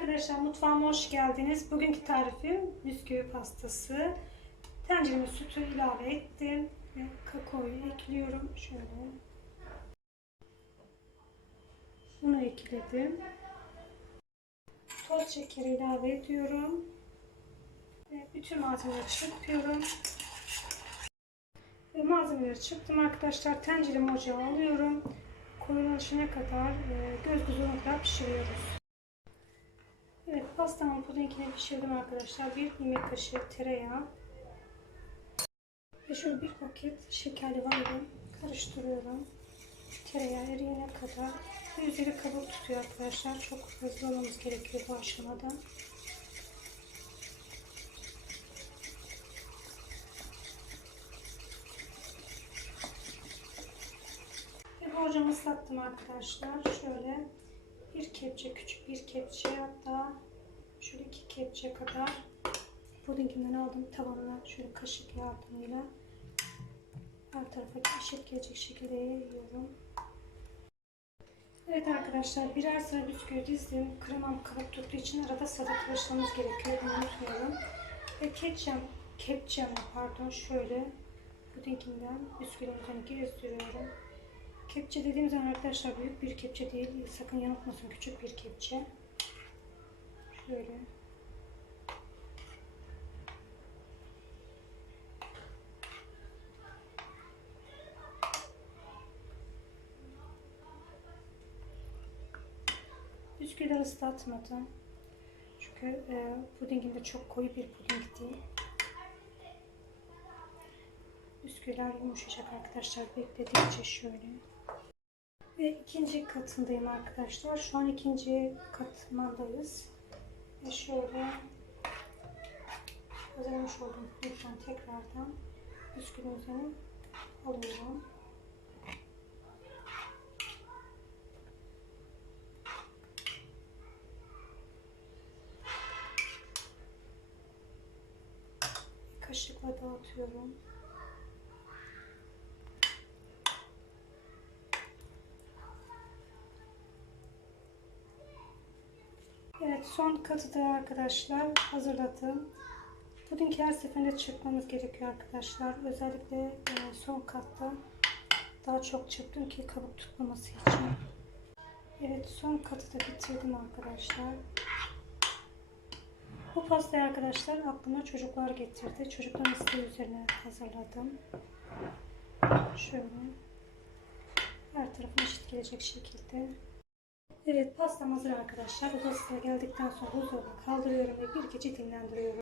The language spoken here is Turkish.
arkadaşlar mutfağıma hoş geldiniz. Bugünkü tarifim bisküvi pastası. Tencereme sütü ilave ettim ve kakaoyu ekliyorum. Şöyle. Bunu ekledim. Toz şekeri ilave ediyorum. Ve bütün malzemeleri çırpıyorum. Ve malzemeleri çırptım arkadaşlar. Tenceremi ocağa alıyorum. Koyulaşana kadar, e, göz gözüne kadar pişiriyoruz. Pastamın pudingini pişirdim arkadaşlar. Bir yemek kaşığı tereyağı ve şöyle bir paket şekerli vanilya karıştırıyorum. Tereyağı eriyene kadar ve üzeri kabuk tutuyor arkadaşlar. Çok hızlı olmamız gerekiyor bu aşamada. Ve borcamı ıslattım arkadaşlar. Şöyle bir kepçe, küçük bir kepçe hatta şöyle iki kepçe kadar pudingimden aldım tavanına şöyle kaşık yardımıyla her tarafa eşit gelecek şekilde yayıyorum. Evet arkadaşlar birer sıra bisküvi dizdim. Kremam kalıp tuttuğu için arada sırada karıştırmamız gerekiyor. Bunu unutmayalım. Ve kepçem, kepçem pardon şöyle pudingimden bisküvilerin üzerine gezdiriyorum. Kepçe dediğim zaman arkadaşlar büyük bir kepçe değil. Sakın yanıltmasın küçük bir kepçe. Şöyle. Bisküvileri ıslatmadım. Çünkü e, pudingim de çok koyu bir puding değil. Bisküviler yumuşacak arkadaşlar beklediğince şöyle. Ve ikinci katındayım arkadaşlar. Şu an ikinci katmandayız. Ve şöyle hazırlamış olduğum lütfen tekrardan bisküvimizi alıyorum. Kaşıkla dağıtıyorum. Evet son katı da arkadaşlar hazırladım. Puding her seferinde çırpmamız gerekiyor arkadaşlar. Özellikle e, son katta daha çok çırptım ki kabuk tutmaması için. Evet son katı da bitirdim arkadaşlar. Bu pastayı arkadaşlar aklıma çocuklar getirdi. Çocukların isteği üzerine hazırladım. Şöyle her tarafına eşit gelecek şekilde. Evet pastam hazır arkadaşlar. Odasına geldikten sonra buzdolabına kaldırıyorum ve bir gece dinlendiriyorum.